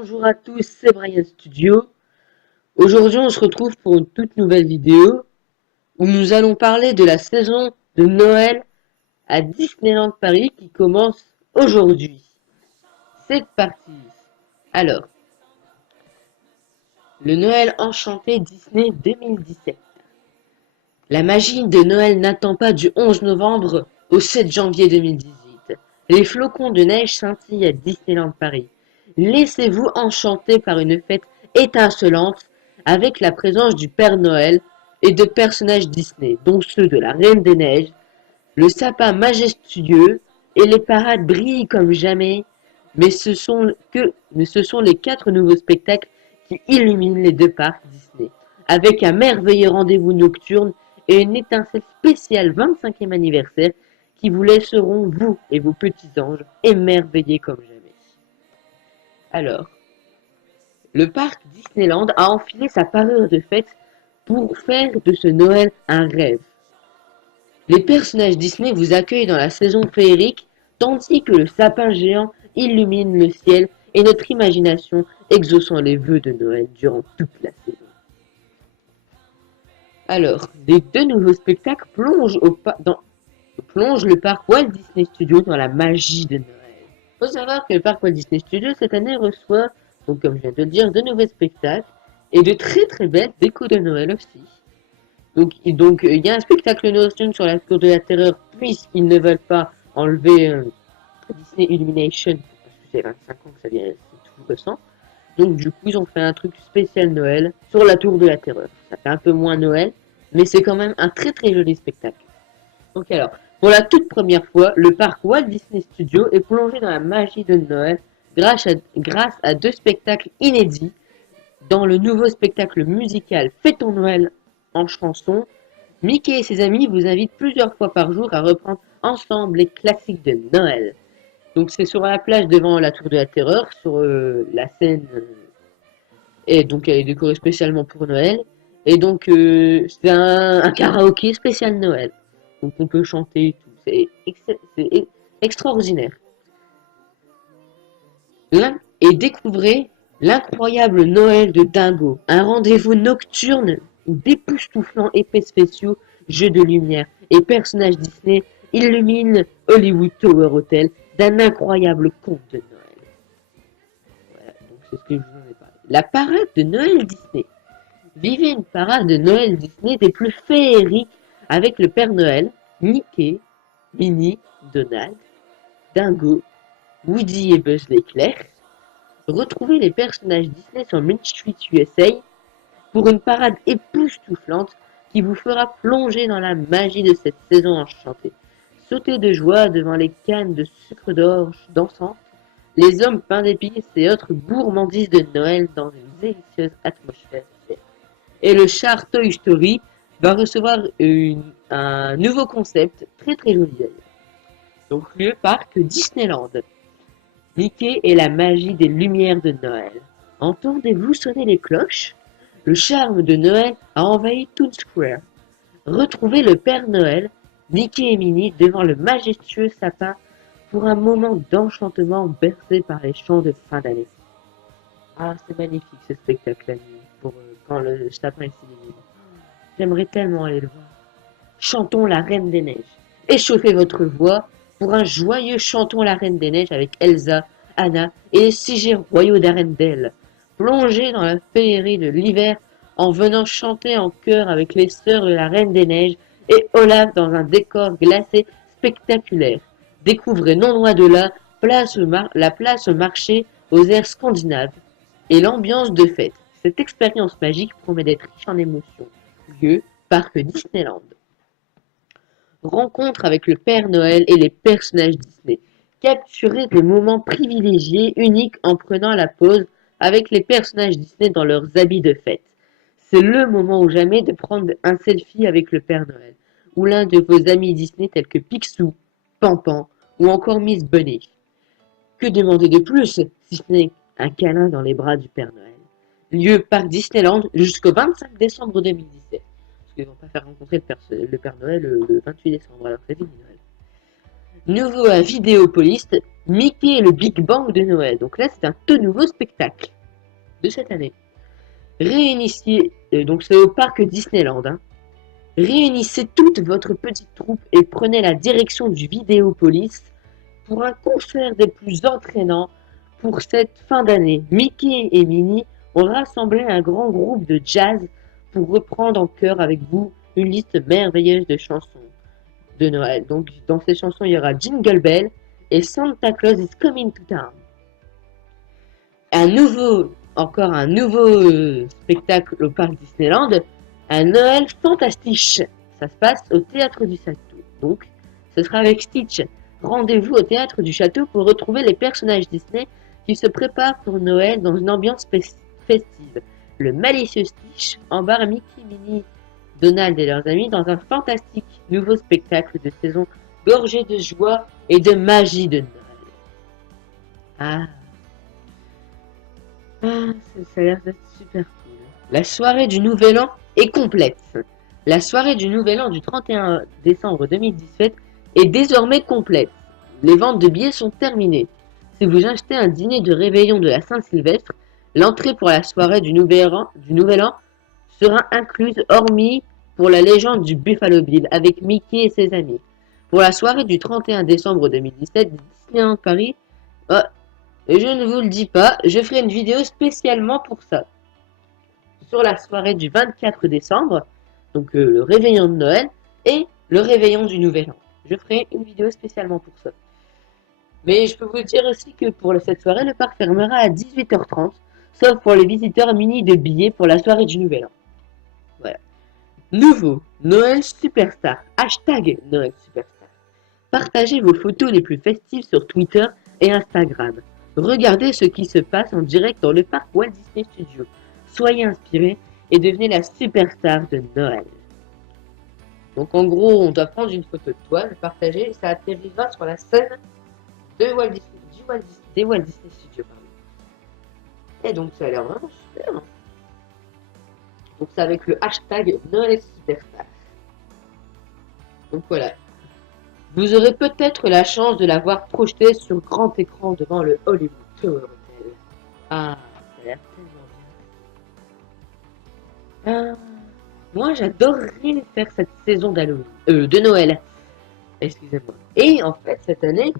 Bonjour à tous, c'est Brian Studio. Aujourd'hui, on se retrouve pour une toute nouvelle vidéo où nous allons parler de la saison de Noël à Disneyland Paris qui commence aujourd'hui. C'est parti. Alors, le Noël enchanté Disney 2017. La magie de Noël n'attend pas du 11 novembre au 7 janvier 2018. Les flocons de neige scintillent à Disneyland Paris. Laissez-vous enchanter par une fête étincelante avec la présence du Père Noël et de personnages Disney, dont ceux de la Reine des Neiges, le sapin majestueux et les parades brillent comme jamais, mais ce sont les 4 nouveaux spectacles qui illuminent les 2 parcs Disney, avec un merveilleux rendez-vous nocturne et une étincelle spéciale 25e anniversaire qui vous laisseront, vous et vos petits anges, émerveillés comme jamais. Alors, le parc Disneyland a enfilé sa parure de fête pour faire de ce Noël un rêve. Les personnages Disney vous accueillent dans la saison féerique, tandis que le sapin géant illumine le ciel et notre imagination exauçant les vœux de Noël durant toute la saison. Alors, les 2 nouveaux spectacles plongent le parc Walt Disney Studios dans la magie de Noël. Il faut savoir que le parc Walt Disney Studios cette année reçoit, donc comme je viens de le dire, 2 nouveaux spectacles et de très belles décos de Noël aussi. Donc il y a un spectacle nocturne sur la Tour de la Terreur puisqu'ils ne veulent pas enlever Disney Illumination parce que c'est 25 ans que ça vient, c'est tout récent. Donc du coup ils ont fait un truc spécial Noël sur la Tour de la Terreur. Ça fait un peu moins Noël, mais c'est quand même un très joli spectacle. Donc alors, pour la toute première fois, le parc Walt Disney Studios est plongé dans la magie de Noël grâce à 2 spectacles inédits. Dans le nouveau spectacle musical Fêtons Noël en chanson, Mickey et ses amis vous invitent plusieurs fois par jour à reprendre ensemble les classiques de Noël. Donc c'est sur la plage devant la Tour de la Terreur, sur la scène, et donc elle est décorée spécialement pour Noël. Et donc c'est un karaoké spécial Noël. Donc on peut chanter et tout. C'est extraordinaire. Et découvrez l'incroyable Noël de Dingo, un rendez-vous nocturne d'époustouflants effets spéciaux, jeux de lumière et personnages Disney illuminent Hollywood Tower Hotel d'un incroyable conte de Noël. Voilà, donc c'est ce que je vous en ai parlé. La parade de Noël Disney. Vivez une parade de Noël Disney des plus féeriques avec le Père Noël, Mickey, Minnie, Donald, Dingo, Woody et Buzz l'éclair. Retrouvez les personnages Disney sur Main Street USA pour une parade époustouflante qui vous fera plonger dans la magie de cette saison enchantée. Sautez de joie devant les cannes de sucre d'orge dansantes, les hommes pains d'épices et autres gourmandises de Noël dans une délicieuse atmosphère. Et le char Toy Story va recevoir un nouveau concept très joli d'ailleurs. Donc le parc Disneyland. Mickey et la magie des lumières de Noël. Entendez-vous sonner les cloches? Le charme de Noël a envahi Toon Square. Retrouvez le Père Noël, Mickey et Minnie devant le majestueux sapin pour un moment d'enchantement bercé par les chants de fin d'année. Ah, c'est magnifique ce spectacle la nuit, pour quand le sapin est illuminé. J'aimerais tellement aller le voir. Chantons la Reine des Neiges. Échauffez votre voix pour un joyeux Chantons la Reine des Neiges avec Elsa, Anna et les 6 royaux d'Arendelle. Plongez dans la féerie de l'hiver en venant chanter en chœur avec les sœurs de la Reine des Neiges et Olaf dans un décor glacé spectaculaire. Découvrez non loin de là la place au marché aux airs scandinaves et l'ambiance de fête. Cette expérience magique promet d'être riche en émotions. Lieu, parc Disneyland. Rencontre avec le Père Noël et les personnages Disney. Capturez des moments privilégiés, uniques en prenant la pause avec les personnages Disney dans leurs habits de fête. C'est le moment ou jamais de prendre un selfie avec le Père Noël ou l'un de vos amis Disney tels que Picsou, Pampan ou encore Miss Bunny. Que demander de plus si ce n'est un câlin dans les bras du Père Noël? Lieu parc Disneyland jusqu'au 25 décembre 2017. Parce qu'ils vont pas faire rencontrer le Père Noël le 28 décembre, alors c'est fini Noël. Nouveau à Vidéopolis, Mickey et le Big Bang de Noël. Donc là, c'est un tout nouveau spectacle de cette année. Réunissez, donc c'est au parc Disneyland, hein. Réunissez toute votre petite troupe et prenez la direction du Vidéopolis pour un concert des plus entraînants pour cette fin d'année. Mickey et Minnie ont rassemblé un grand groupe de jazz pour reprendre en chœur avec vous une liste merveilleuse de chansons de Noël. Donc dans ces chansons, il y aura Jingle Bell et Santa Claus is Coming to Town. Encore un nouveau spectacle au parc Disneyland, un Noël fantastique. Ça se passe au théâtre du château. Donc, ce sera avec Stitch. Rendez-vous au théâtre du château pour retrouver les personnages Disney qui se préparent pour Noël dans une ambiance festive. Le malicieux Stitch embarque Mickey, Minnie, Donald et leurs amis dans un fantastique nouveau spectacle de saison gorgé de joie et de magie de Noël. Ça a l'air d'être super cool. La soirée du Nouvel An est complète. La soirée du Nouvel An du 31 décembre 2017 est désormais complète. Les ventes de billets sont terminées. Si vous achetez un dîner de réveillon de la Saint-Sylvestre, l'entrée pour la soirée du Nouvel An sera incluse, hormis pour la légende du Buffalo Bill avec Mickey et ses amis. Pour la soirée du 31 décembre 2017, Disneyland Paris, je ne vous le dis pas, je ferai une vidéo spécialement pour ça. Sur la soirée du 24 décembre, donc le réveillon de Noël et le réveillon du Nouvel An. Je ferai une vidéo spécialement pour ça. Mais je peux vous dire aussi que pour cette soirée, le parc fermera à 18h30, sauf pour les visiteurs munis de billets pour la soirée du Nouvel An. Voilà. Nouveau, Noël Superstar. Hashtag Noël Superstar. Partagez vos photos les plus festives sur Twitter et Instagram. Regardez ce qui se passe en direct dans le parc Walt Disney Studios. Soyez inspirés et devenez la superstar de Noël. Donc en gros, on doit prendre une photo de toi, le partager, et ça atterrira sur la scène de Walt Disney, des Walt Disney Studios. Et donc ça a l'air vraiment super. Hein. Donc c'est avec le hashtag Noël Superstar. Donc voilà. Vous aurez peut-être la chance de la voir projetée sur grand écran devant le Hollywood Tower Hotel. Ah, ça a l'air tellement bien. Moi, j'adorerais faire cette saison d'Halloween, de Noël. Excusez-moi. Et en fait, cette année,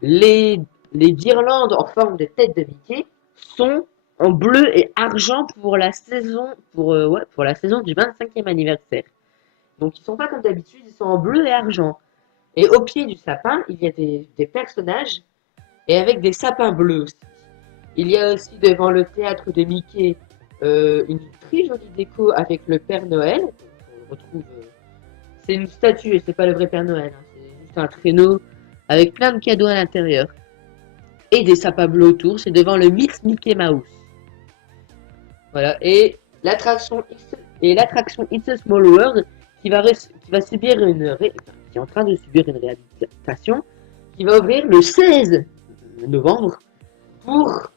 les guirlandes en forme de tête de Mickey sont en bleu et argent pour la saison, pour la saison du 25e anniversaire. Donc, ils sont pas comme d'habitude, ils sont en bleu et argent. Et au pied du sapin, il y a des personnages et avec des sapins bleus aussi. Il y a aussi devant le théâtre de Mickey une très jolie déco avec le Père Noël. On retrouve, c'est une statue et c'est pas le vrai Père Noël. Hein. C'est juste un traîneau avec plein de cadeaux à l'intérieur. Et des sapins bleus autour. C'est devant le Mix Mickey Mouse. Voilà. Et l'attraction It's a Small World qui va subir qui est en train de subir une réhabilitation, qui va ouvrir le 16 novembre pour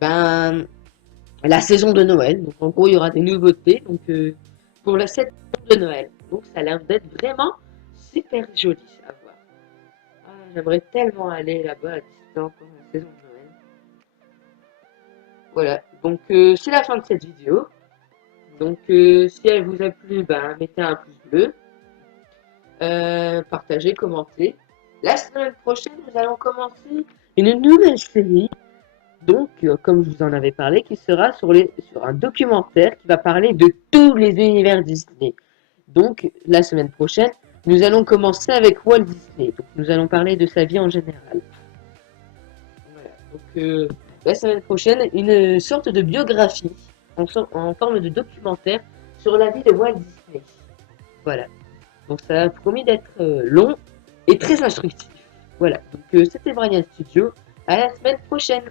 la saison de Noël. Donc en gros, il y aura des nouveautés pour cette saison de Noël. Donc ça a l'air d'être vraiment super joli à voir. Ah, j'aimerais tellement aller là-bas à Disneyland pour la saison de Noël. Voilà, donc c'est la fin de cette vidéo. Donc si elle vous a plu, mettez un pouce bleu. Partagez, commentez. La semaine prochaine, nous allons commencer une nouvelle série. Donc, comme je vous en avais parlé, qui sera sur un documentaire qui va parler de tous les univers Disney. Donc, la semaine prochaine, nous allons commencer avec Walt Disney. Donc, nous allons parler de sa vie en général. Voilà. Donc, la semaine prochaine, une sorte de biographie en forme de documentaire sur la vie de Walt Disney. Voilà. Donc ça a promis d'être long et très instructif. Voilà, donc c'était Brian Studio. À la semaine prochaine.